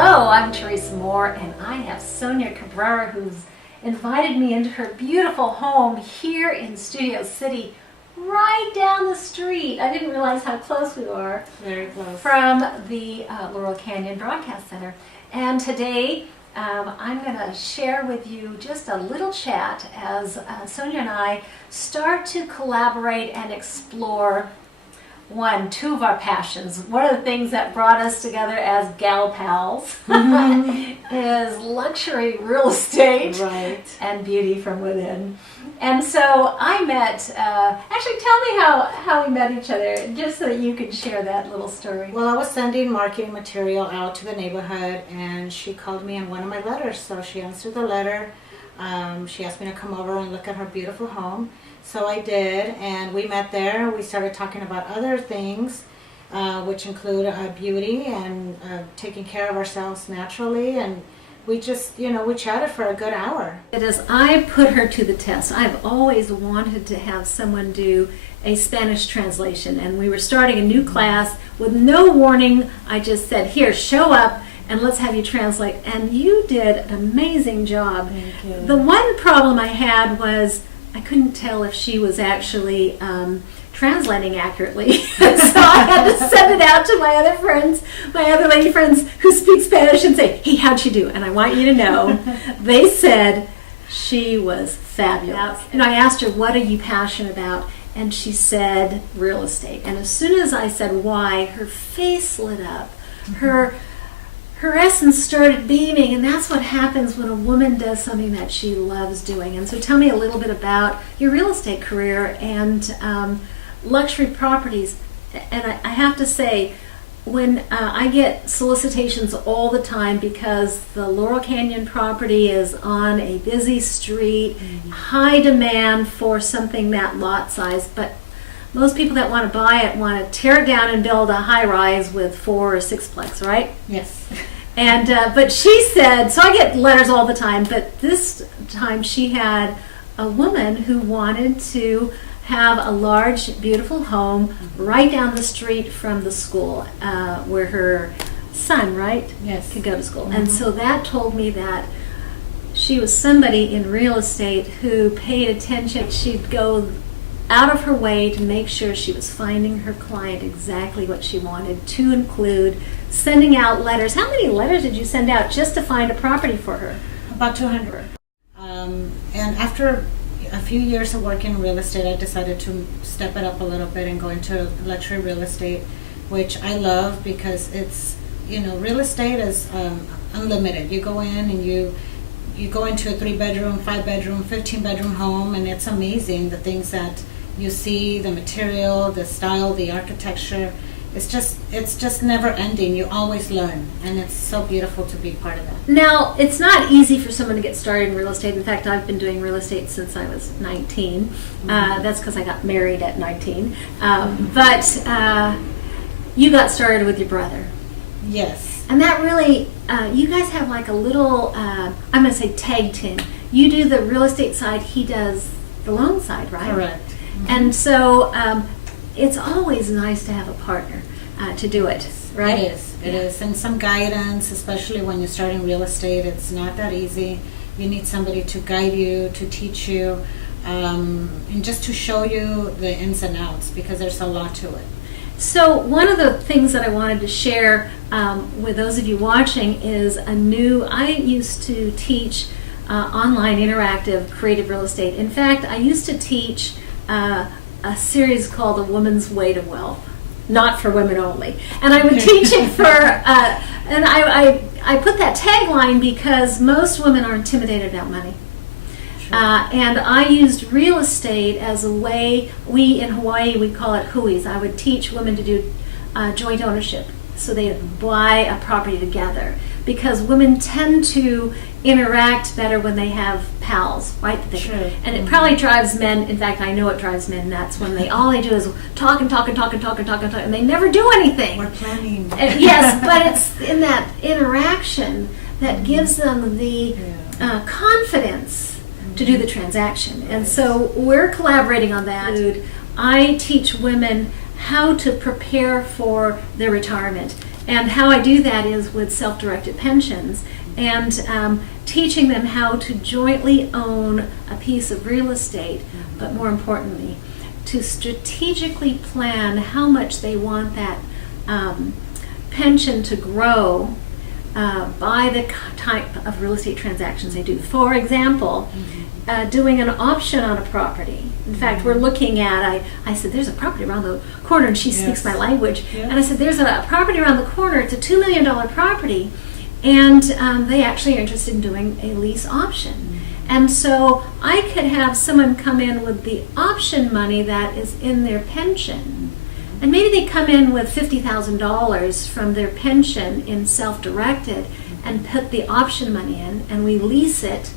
Hello, I'm Teresa Moore, and I have Sonia Cabrera, who's invited me into her beautiful home here in Studio City, right down the street. I didn't realize how close we are. Very close. From the Laurel Canyon Broadcast Center. And today, I'm going to share with you just a little chat as Sonia and I start to collaborate and explore two of our passions. One of the things that brought us together as gal pals is luxury real estate and beauty from within. And so I met, actually tell me how we met each other, just so that you could share that little story. Well, I was sending marketing material out to the neighborhood, and she called me in one of my letters. So she answered the letter. She asked me to come over and look at her beautiful home. So I did, and we met there. We started talking about other things, which include beauty and taking care of ourselves naturally. And we just, we chatted for a good hour. As I put her to the test, I've always wanted to have someone do a Spanish translation. And we were starting a new class with no warning. I just said, here, show up and let's have you translate. And you did an amazing job. Thank you. The one problem I had was I couldn't tell if she was actually translating accurately. So I had to send it out to my other lady friends who speak Spanish and say, hey, how'd she do? And I want you to know, they said she was fabulous. And I asked her, what are you passionate about? And she said, real estate. And as soon as I said why, her face lit up. Her essence started beaming, and that's what happens when a woman does something that she loves doing. And so tell me a little bit about your real estate career and luxury properties. And I have to say, when I get solicitations all the time because the Laurel Canyon property is on a busy street, high demand for something that lot size, but most people that want to buy it want to tear it down and build a high-rise with 4 or 6-plex, right? Yes. And but she said, so I get letters all the time, but this time she had a woman who wanted to have a large, beautiful home right down the street from the school where her son, right? Yes. Could go to school. And so that told me that she was somebody in real estate who paid attention. She'd go out of her way to make sure she was finding her client exactly what she wanted, to include sending out letters. How many letters did you send out just to find a property for her? About 200. And after a few years of working in real estate, I decided to step it up a little bit and go into luxury real estate, which I love because it's, real estate is unlimited. You go in and you go into a 3-bedroom, 5-bedroom, 15-bedroom home, and it's amazing the things that you see, the material, the style, the architecture. It's just never ending. You always learn, and it's so beautiful to be part of that. Now, it's not easy for someone to get started in real estate. In fact, I've been doing real estate since I was 19. That's because I got married at 19. But you got started with your brother. Yes. And that really, you guys have like a little, I'm going to say tag team. You do the real estate side, he does the loan side, right? Correct. And so it's always nice to have a partner to do it, right? It is. And some guidance, especially when you're starting real estate, it's not that easy. You need somebody to guide you, to teach you, and just to show you the ins and outs, because there's a lot to it. So one of the things that I wanted to share with those of you watching is I used to teach online interactive creative real estate. In fact, I used to teach a series called A Woman's Way to Wealth, not for women only. And I would teach it for, and I put that tagline because most women are intimidated about money. And I used real estate as a way, in Hawaii, we call it huis. I would teach women to do joint ownership. So they buy a property together. Because women tend to interact better when they have pals, right? Sure. And it probably drives men, in fact, I know it drives men nuts when all they do is talk and talk and talk and talk and talk and talk, and they never do anything. We're planning. Yes, but it's in that interaction that gives them the confidence to do the transaction. And so we're collaborating on that. I teach women how to prepare for their retirement. And how I do that is with self-directed pensions and teaching them how to jointly own a piece of real estate, but more importantly, to strategically plan how much they want that pension to grow by the type of real estate transactions they do. For example, doing an option on a property. In fact, we're looking at, I said, there's a property around the corner, and she speaks my language. And I said, there's a property around the corner, it's a $2 million property, and they actually are interested in doing a lease option. And so I could have someone come in with the option money that is in their pension. And maybe they come in with $50,000 from their pension in self-directed and put the option money in, and we lease it.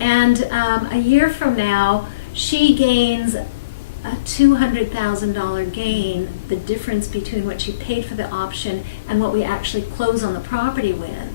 And a year from now, she gains a $200,000 gain, the difference between what she paid for the option and what we actually close on the property with.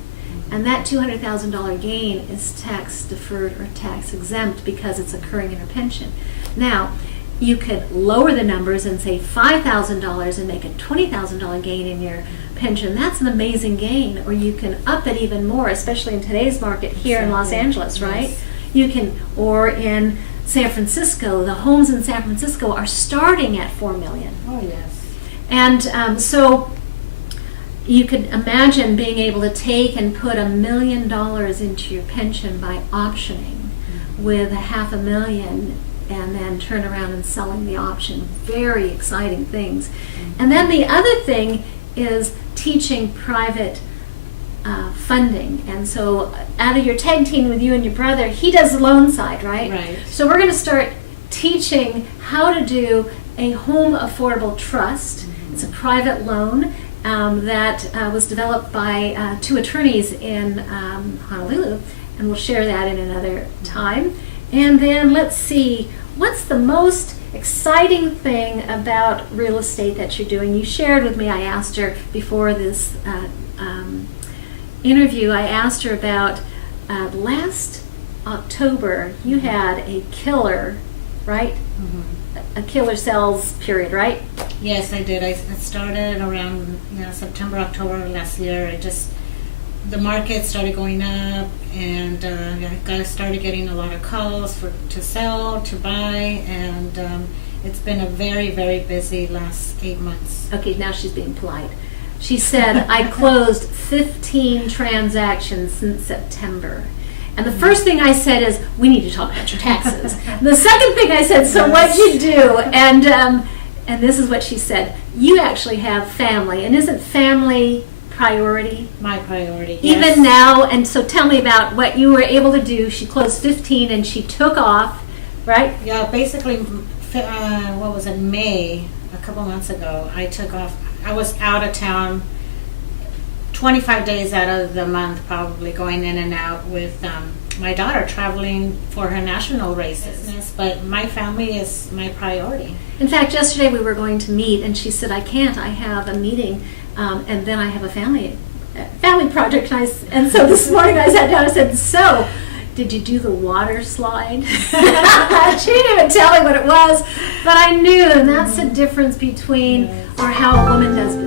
And that $200,000 gain is tax deferred or tax exempt because it's occurring in her pension. Now, you could lower the numbers and say $5,000 and make a $20,000 gain in your pension. That's an amazing gain. Or you can up it even more, especially in today's market here in Los Angeles, right? Yes. You can, or in San Francisco, the homes in San Francisco are starting at $4 million. Oh, yes. And so you could imagine being able to take and put $1 million into your pension by optioning with $500,000 and then turn around and selling the option. Very exciting things. And then the other thing is teaching private funding. And so out of your tag team with you and your brother, he does the loan side, right? Right. So we're going to start teaching how to do a home affordable trust. It's a private loan that was developed by two attorneys in Honolulu, and we'll share that in another time. And then let's see, what's the most exciting thing about real estate that you're doing? You shared with me, I asked her before this interview, I asked her about last October, you had a killer, right? A killer sales period, right? Yes, I did. I started around September, October last year. The market started going up, and I started getting a lot of calls to sell, to buy, and it's been a very, very busy last 8 months. Okay, now she's being polite. She said, I closed 15 transactions since September. And the first thing I said is, we need to talk about your taxes. The second thing I said, so what'd you do? And this is what she said. You actually have family, and isn't family priority? My priority, Even yes. now, and so tell me about what you were able to do. She closed 15 and she took off, right? Yeah, basically, what was it, May, a couple months ago, I took off. I was out of town 25 days out of the month, probably going in and out with my daughter traveling for her national races. But my family is my priority. In fact, yesterday we were going to meet, and she said, I can't. I have a meeting, and then I have a family project. And so this morning I sat down and said, so, did you do the water slide? She didn't even tell me what it was, but I knew, and that's the difference between, or how a woman does business.